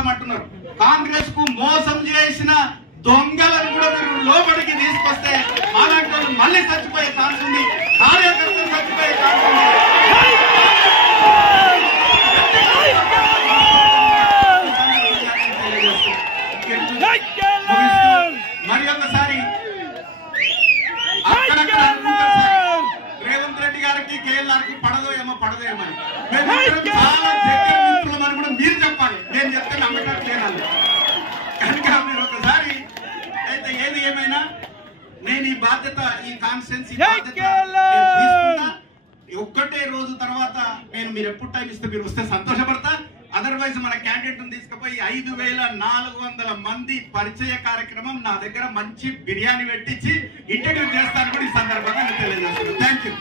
తీసుకొస్తామంటున్నారు. కాంగ్రెస్ కు మోసం చేసిన దొంగలను కూడా మీరు లోపలికి తీసుకొస్తే అలాంటి వాళ్ళు మళ్ళీ చచ్చిపోయే ఛాన్స్ ఉంది, కార్యకర్తలు చచ్చిపోయే ఛాన్స్ ఉంది. మరి ఒకసారి అక్కడక్కడ రేవంత్ రెడ్డి గారికి కేఎల్ఆర్ కి పడదో ఏమో అని చాలా దగ్గర మిత్రులమని కూడా మీరు చెప్పాలి. నేను చెప్తే నమ్మకట్లేను కనుక మీరు ఒకసారి అయితే ఏది ఏమైనా నేను ఈ బాధ్యత ఈ కాన్స్టిట్యున్సీ ఒక్కటే రోజు తర్వాత మీరు ఎప్పుడు టైం ఇస్తే మీరు వస్తే సంతోషపడతా. అదర్వైజ్ మన క్యాండిడేట్ తీసుకుపోయి 5400 మంది పరిచయ కార్యక్రమం నా దగ్గర మంచి బిర్యానీ పెట్టించి ఇంటర్వ్యూ చేస్తాను కూడా ఈ సందర్భంగా నేను తెలియజేస్తున్నాను. Thank you.